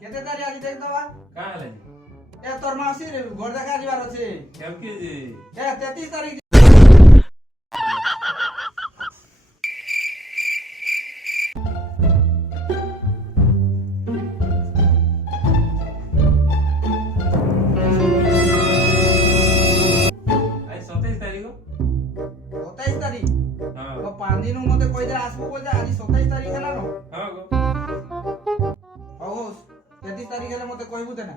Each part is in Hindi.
केते तारी आज देख दवा का हले ए तोर मासी रे घर देखा जीवार अछि केब की जी ए 33 तारीख आज 27 तारीख को 27 तारीख हां तो 5 दिन मते कहि दे आसबो बोल जा आज 27 तारीख हला न हां गो हो 33 तारीख हला मते कहबू ते ना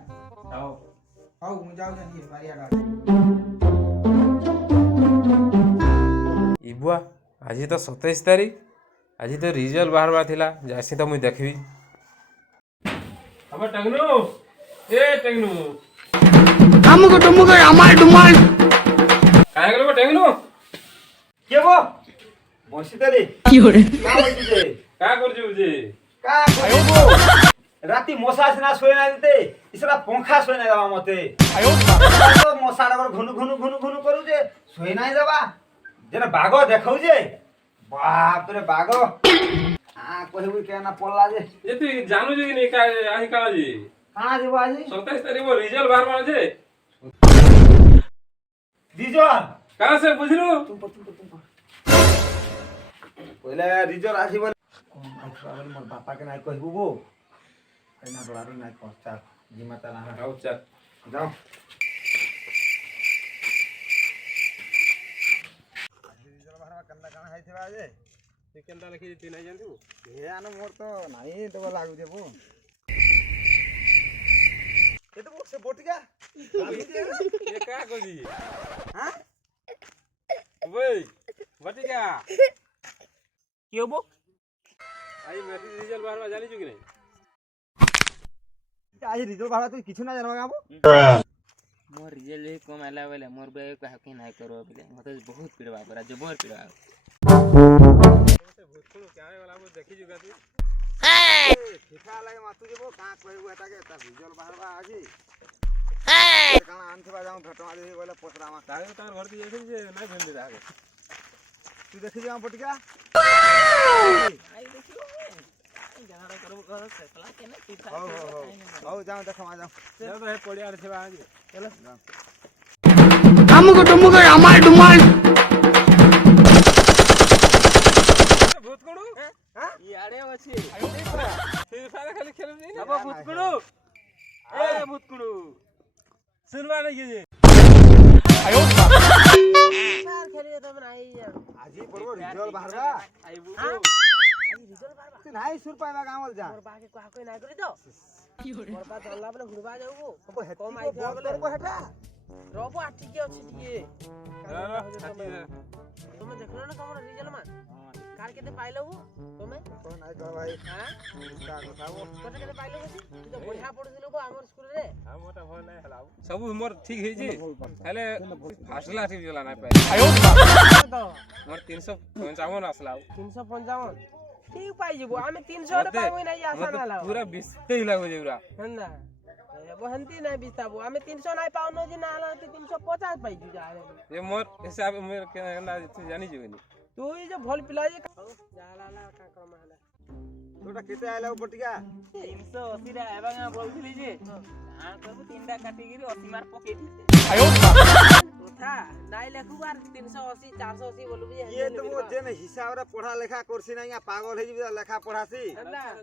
आओ हौ मु जाउ जानी बारियाडा इबुआ आज तो 27 तारीख आज तो रिजल्ट बाहर थिला जासी तो मुई देखबी अब टंगनु ए टंगनु अमुक टुमुक अमाल डुमाल काय गेलो टंगनु के गो बसितले की हो रे का बसिते का करजु जी का गो राती मशा सिना सोय ना देते इसरा पंखा सोय ना देबा मते आयो तो मशा रा घुनु घुनु घुनु घुनु करू जे सोय ना देबा जेना बागो देखौ जे बाप रे बागो आ कहबू के ना पल्ला जे ये तू जानू जी नहीं का आही का जी कहां जेबो आज 27 तारीख को रिजल्ट बाहर जे रिजल कहां से बुझलु पहले रिजल आसी बोले आइसबा मोर बापा के ना कहबू गो कना बड़ारू ना पहुंचा जिमाता ना आओ चल जाओ रिजल बाहर कन्ना कना हाइथबा जे ते केनता लिखि ती नहीं जानतु हे आनो मोर तो नाही देबो लागु देबो ए तो से बोटिया ये का कोजी हां ओए बटिका की होबो आई मेरी रिजल्ट बाहर जानी छु कि नहीं आज रिजल बाहर तो किछु ना जानबा गाबो मोर रिजल्ट ही कम आला बेले मोर बे कहा के नाही करो बेले मते बहुत पीड़वा परा जबर पीड़वा से भूतकुल क्या है वाला वो देखि जुगा तू ठिका लागे मातु जेबो का कहबू एटा के ता रिजल बाहर बा आजी काना आनथबा जाऊ भेटवा दे बोले पोसरामा तारे तार घर दी जैसे जे नहीं भेल दे आगे तू देखि जाऊ बोटिका आई देखियो जहां करो करो फैसला के ना पीछा हो जाऊ देखमा जाऊ चल तो है पड़िया रे छबा आज चलो अमुक टुमुक अमाल डुमाल भूतकुड़ू हां यारे अछि फिर फारे खाली खेलम नहीं अब भूतकुड़ू ए भूतकुड़ू सुनवा नहीं की जी सार खेलिए त मन आई आजी परबो रिजल बाहर बा आइबू हां आई रिजल्ट बार तू नाही सुर पाएबा गावल जा मोर बा के कहा कोई नाही करी तो की हो रे मोर बा चलला बेले घुरबा जाऊ अब हेती कम को आई था बहुत बेले करबो हेटा रबो आठी के अछि टिके हां तुम देखलो ना कमर रिजल्ट मा कार केते पाइलो तुमे कोन नाही कह भाई हां का बताओ कते केते पाइलो बसी तू तो बढ़िया पढुथिलो को हमर स्कूल रे हां मोटा भल नहीं हलाऊ सब मोर ठीक है जी हेले फासला ठीक जला नहीं पाए आयो तो मोर 355 असला 355 ठीक पाई जेबो आमे 300 रे पाइबो नाही आशा ना लाओ पूरा 20 ही लागो जेबरा हन्ना बहंती नाही बिस्ताबो आमे 300 नाही पाउनो जी ना आला 350 पाई जु जा रे ये मोर हिसाब मेरे केना तू जानी जेबनी तू ई जो भल पिला जे जाला ला का क्रम हला तोटा केते आइला बोटिका 380 रे एबा गा बोलथिली जे हां कहबो तीनटा काटी गिरी 80 मार पके दी आयो था नाइ लेखु बार 380 480 बोलबो जे ये तो वो जेन हिसाब रे पढ़ा लेखा करसी ना पागल हे जी लेखा पढ़ासी हां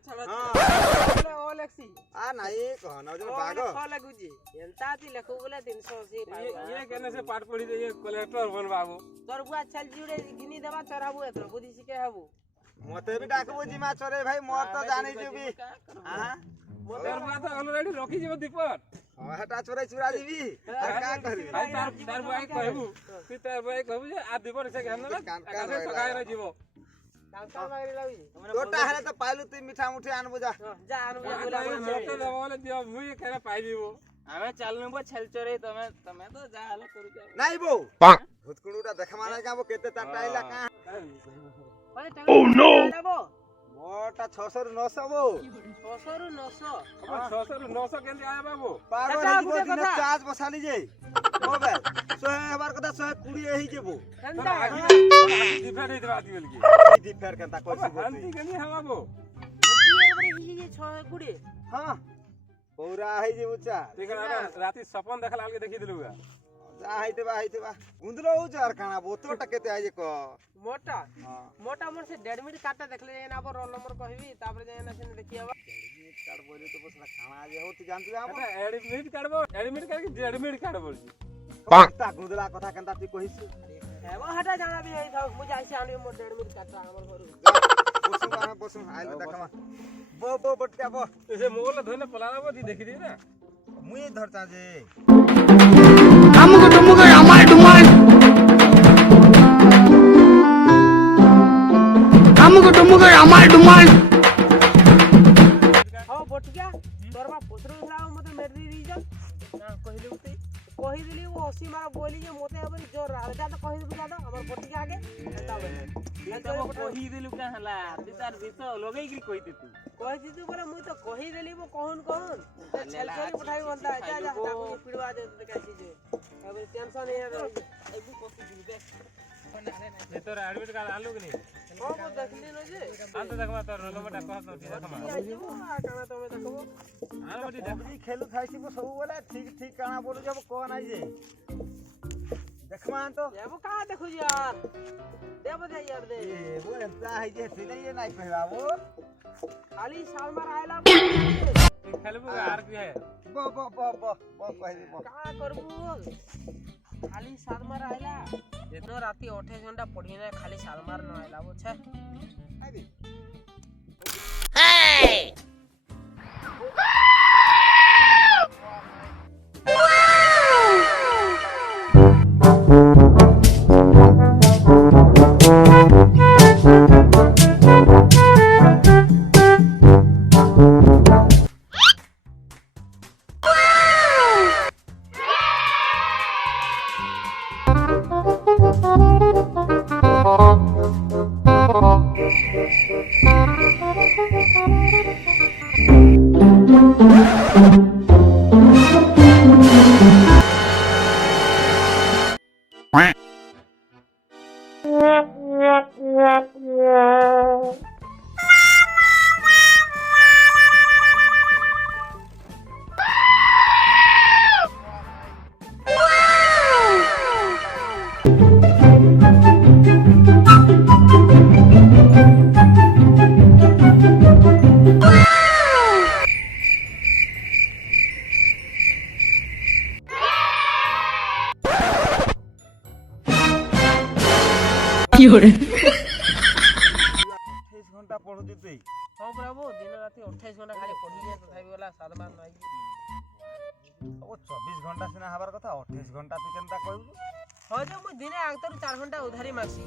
ओ लेखसी आ नाही कहना जो बागो क लागु जी एंता ती लेखु बोले 380 पाइबा ये केने से पाठ पढ़ी दे ये कलेक्टर बनबाबो तोर बुआ चल जुड़े गिनी देबा चराबो एतो बुद्धि सिखे हबो मते भी डाकबो जिमा चरे भाई मोर तो जानै जेबी हां मोटर बुआ तो ऑलरेडी रखी जेबो दीपक हटा चोरे चुरा दीबी और का करबी भाई तार बुआ कहबू तू तार बुआ कहबू जे आ दीपक से कहन ना आकाशे सगाय रे जीवो कांता मारी लावी तोटा हेले तो पाइलु तू मीठा मुठी आनबो जा जा आनु बोला मोटर दबावले दियो मुई केना पाइबो आमे चलनबो छलचरे तमे तो जा हाल करू जा नाही बो भूतकुड़ूटा देखमा नाही का वो केते ताटा आइला का ओह नो मोटा 600 रु 900 बो 600 रु 900 अब 600 रु 900 केंदी आया बाबू पागल कथा हे गुटे दिन कथा। चार्ज बसाली जे मोबाइल 100 हबार कथा 120 एही जेबो एंता डिफेंड इतरा आदि बोल की दी फेर केनता कोसी हंती केनी है बाबू ये बरे 6 ହଁ ପୌରା ହେଇଯିବୁ ଚା ठीक है राती सपन देखला के देखि दिलु ଯା ହେଇଥିବା ଗୁନ୍ଦଲ ହଉଛ ଆର କାଣା ବୋତଲଟା କେତେ ଆଇजे କ मोटा ହଁ मोटा मोर से 1.5 मिनट काटा देखले जे ना रोल नंबर कहबी तापर जे ना से देखि हबा କାର୍ଡ ବୋଇଲେ ତ ବସला ଖାଣା ଆजे ହଉ ତୁ ଜାଣିଛୁ ଆମ एडमिट करके एडमिट कार्ड बोल ତା ଗୁନ୍ଦଲା କଥା କେନ୍ତା ତୁ କहिଛୁ हेबो हटा जाना भी है था मुझे आइसे आनी मोर 1.5 मिनट काटा हमर घर बसु आइले देखमा बो बटका बो ऐसे मोबाइल धोने पलाना बदी देखि दी ना मुई धरता जे हमको तुमको हमारे डुमाल हमको तुमको हमारे डुमाल हां बटका तोरबा पोसरो थला मते मेरी रीजन ना कहले उते कहि दिली वो 80 मारा बोली जे मोते अबरी जोर हल्का तो कहि दबा दादा हमर बटका आगे एता बने ये तो कहि दिलु का हला बिचार बितो लगई गिल कहि तू कहि दितु बोले मुई तो कहि देली वो कौन छल छल उठाई बनता है जा जा ताको पिड़वा दे देखा चीज अब टेंशन है एबु कोसी दिबे ये तो एडमिट कार्ड आलू कि नहीं हां वो देखली न जे अंत देखमा तो रोल नंबर कह तो देखमा काना तमे देखबो हां बदी देख जबरी खेलु खाइसी सब बोले ठीक काना बोलु जब कोन आई जे देखमा तो एबो का देखु यार देबो दे यार दे ए वो एंता है जे सिले ये नहीं कहबाबो खाली साल मार आइला खेलबू यार की है बो कहबी बो का करबू खाली साल मार आइला एनो राती 28 घंटा पढ़ी ना खाली साल मार न आइला वो छे आइबी Fiore. 28 घंटा पढु दितै हां प्रभु दिन राती 28 घंटा खाली पढ़ी जे तथापि वाला साल मार न आई ओ 24 घंटा सिना हबार कथा 28 घंटा तू केनता कहबू हां जे मु दिने आगतर 4 घंटा उधारी मासी